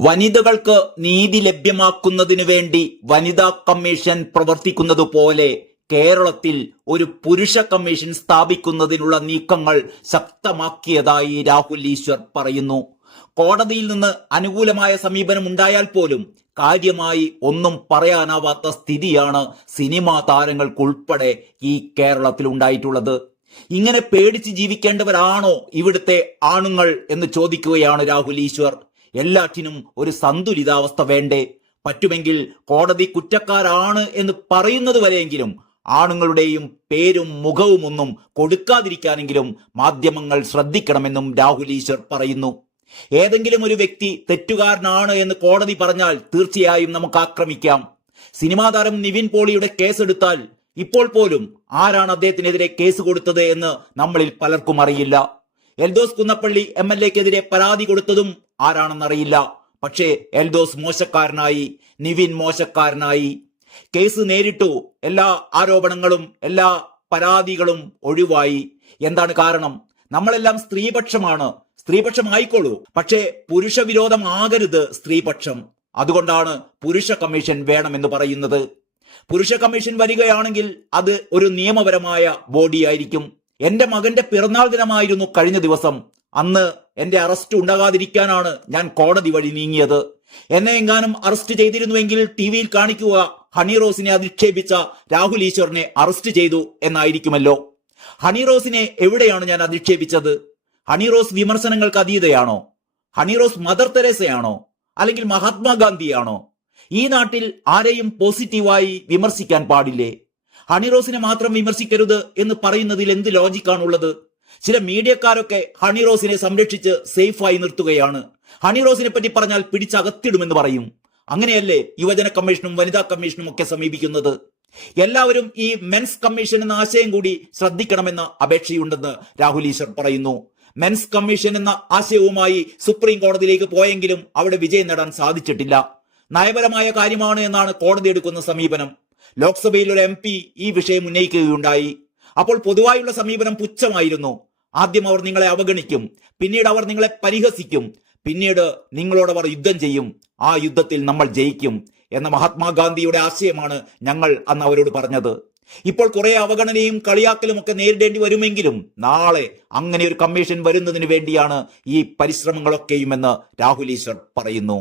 വനിതകൾക്ക് നീതി ലഭ്യമാക്കുന്നതിനു വേണ്ടി വനിതാ കമ്മീഷൻ പ്രവർത്തിക്കുന്നതുപോലെ കേരളത്തിൽ ഒരു പുരുഷ കമ്മീഷൻ സ്ഥാപിക്കുന്നതിനുള്ള നീക്കങ്ങൾ ശക്തമാക്കിയതായി രാഹുൽ ഈശ്വർ പറയുന്നു. കോടതിയിൽ നിന്ന് അനുകൂലമായ സമീപനം ഉണ്ടായാൽ പോലും കാര്യമായി ഒന്നും പറയാനാവാത്ത സ്ഥിതിയാണ് സിനിമാ താരങ്ങൾക്കുൾപ്പെടെ ഈ കേരളത്തിൽ ഉണ്ടായിട്ടുള്ളത്. ഇങ്ങനെ പേടിച്ച് ജീവിക്കേണ്ടവരാണോ ഇവിടുത്തെ ആണുങ്ങൾ എന്ന് ചോദിക്കുകയാണ് രാഹുൽ ഈശ്വർ. എല്ലാറ്റിനും ഒരു സന്തുലിതാവസ്ഥ വേണ്ടേ? പറ്റുമെങ്കിൽ കോടതി കുറ്റക്കാരാണ് എന്ന് പറയുന്നത് വരെയെങ്കിലും ആണുങ്ങളുടെയും പേരും മുഖവും ഒന്നും കൊടുക്കാതിരിക്കാനെങ്കിലും മാധ്യമങ്ങൾ ശ്രദ്ധിക്കണമെന്നും രാഹുൽ ഈശ്വർ പറയുന്നു. ഏതെങ്കിലും ഒരു വ്യക്തി തെറ്റുകാരനാണ് എന്ന് കോടതി പറഞ്ഞാൽ തീർച്ചയായും നമുക്ക് ആക്രമിക്കാം. സിനിമാ താരം നിവിൻ പോളിയുടെ കേസെടുത്താൽ ഇപ്പോൾ പോലും ആരാണ് അദ്ദേഹത്തിനെതിരെ കേസ് കൊടുത്തത് എന്ന് നമ്മളിൽ പലർക്കും അറിയില്ല. എൽദോസ് കുന്നപ്പള്ളി MLA-ക്കെതിരെ പരാതി കൊടുത്തതും ആരാണെന്നറിയില്ല. പക്ഷേ എൽദോസ് മോശക്കാരനായി, നിവിൻ മോശക്കാരനായി. കേസ് നേരിട്ടു, എല്ലാ ആരോപണങ്ങളും എല്ലാ പരാതികളും ഒഴിവായി. എന്താണ് കാരണം? നമ്മളെല്ലാം സ്ത്രീപക്ഷമാണ്. സ്ത്രീപക്ഷമായിക്കോളൂ, പക്ഷേ പുരുഷ വിരോധം ആകരുത് സ്ത്രീപക്ഷം. അതുകൊണ്ടാണ് പുരുഷ കമ്മീഷൻ വേണമെന്ന് പറയുന്നത്. പുരുഷ കമ്മീഷൻ വരികയാണെങ്കിൽ അത് ഒരു നിയമപരമായ ബോഡിയായിരിക്കും. എന്റെ മകന്റെ പിറന്നാൾ ദിനമായിരുന്നു കഴിഞ്ഞ ദിവസം. അന്ന് എന്റെ അറസ്റ്റ് ഉണ്ടാകാതിരിക്കാനാണ് ഞാൻ കോടതി വഴി നീങ്ങിയത്. എന്നെ എങ്ങാനും അറസ്റ്റ് ചെയ്തിരുന്നുവെങ്കിൽ ടിവിയിൽ കാണിക്കുക ഹണി റോസിനെ അധിക്ഷേപിച്ച രാഹുൽ ഈശ്വറിനെ അറസ്റ്റ് ചെയ്തു എന്നായിരിക്കുമല്ലോ. ഹണി റോസിനെ എവിടെയാണ് ഞാൻ അധിക്ഷേപിച്ചത്? ഹണി റോസ് വിമർശനങ്ങൾക്ക് അതീതയാണോ? ഹണി റോസ് മദർ തെരേസയാണോ? അല്ലെങ്കിൽ മഹാത്മാഗാന്ധിയാണോ? ഈ നാട്ടിൽ ആരെയും പോസിറ്റീവായി വിമർശിക്കാൻ പാടില്ലേ? ഹണി റോസിനെ മാത്രം വിമർശിക്കരുത് എന്ന് പറയുന്നതിൽ എന്ത് ലോജിക്കാണുള്ളത്? ചില മീഡിയക്കാരൊക്കെ ഹണി റോസിനെ സംരക്ഷിച്ച് സേഫായി നിർത്തുകയാണ്. ഹണി റോസിനെ പറ്റി പറഞ്ഞാൽ പിടിച്ചകത്തിടുമെന്ന് പറയും. അങ്ങനെയല്ലേ യുവജന കമ്മീഷനും വനിതാ കമ്മീഷനും ഒക്കെ സമീപിക്കുന്നത്? എല്ലാവരും ഈ മെൻസ് കമ്മീഷൻ എന്ന ആശയം കൂടി ശ്രദ്ധിക്കണമെന്ന അപേക്ഷയുണ്ടെന്ന് രാഹുൽ ഈശ്വർ പറയുന്നു. മെൻസ് കമ്മീഷൻ എന്ന ആശയവുമായി സുപ്രീം കോടതിയിലേക്ക് പോയെങ്കിലും അവിടെ വിജയം നേടാൻ സാധിച്ചിട്ടില്ല. നയപരമായ കാര്യമാണ് എന്നാണ് കോടതി എടുക്കുന്ന സമീപനം. ലോക്സഭയിൽ ഒരു MP ഈ വിഷയം ഉന്നയിക്കുകയുണ്ടായി. അപ്പോൾ പൊതുവായുള്ള സമീപനം പുച്ഛമായിരുന്നു. ആദ്യം അവർ നിങ്ങളെ അവഗണിക്കും, പിന്നീട് അവർ നിങ്ങളെ പരിഹസിക്കും, പിന്നീട് നിങ്ങളോട് അവർ യുദ്ധം ചെയ്യും. ആ യുദ്ധത്തിൽ നമ്മൾ ജയിക്കും എന്ന മഹാത്മാഗാന്ധിയുടെ ആശയമാണ് ഞങ്ങൾ അന്ന് അവരോട് പറഞ്ഞത്. ഇപ്പോൾ കുറെ അവഗണനയും കളിയാക്കലും ഒക്കെ നേരിടേണ്ടി വരുമെങ്കിലും നാളെ അങ്ങനെ ഒരു കമ്മീഷൻ വരുന്നതിന് വേണ്ടിയാണ് ഈ പരിശ്രമങ്ങളൊക്കെയുമെന്ന് രാഹുൽ ഈശ്വർ പറയുന്നു.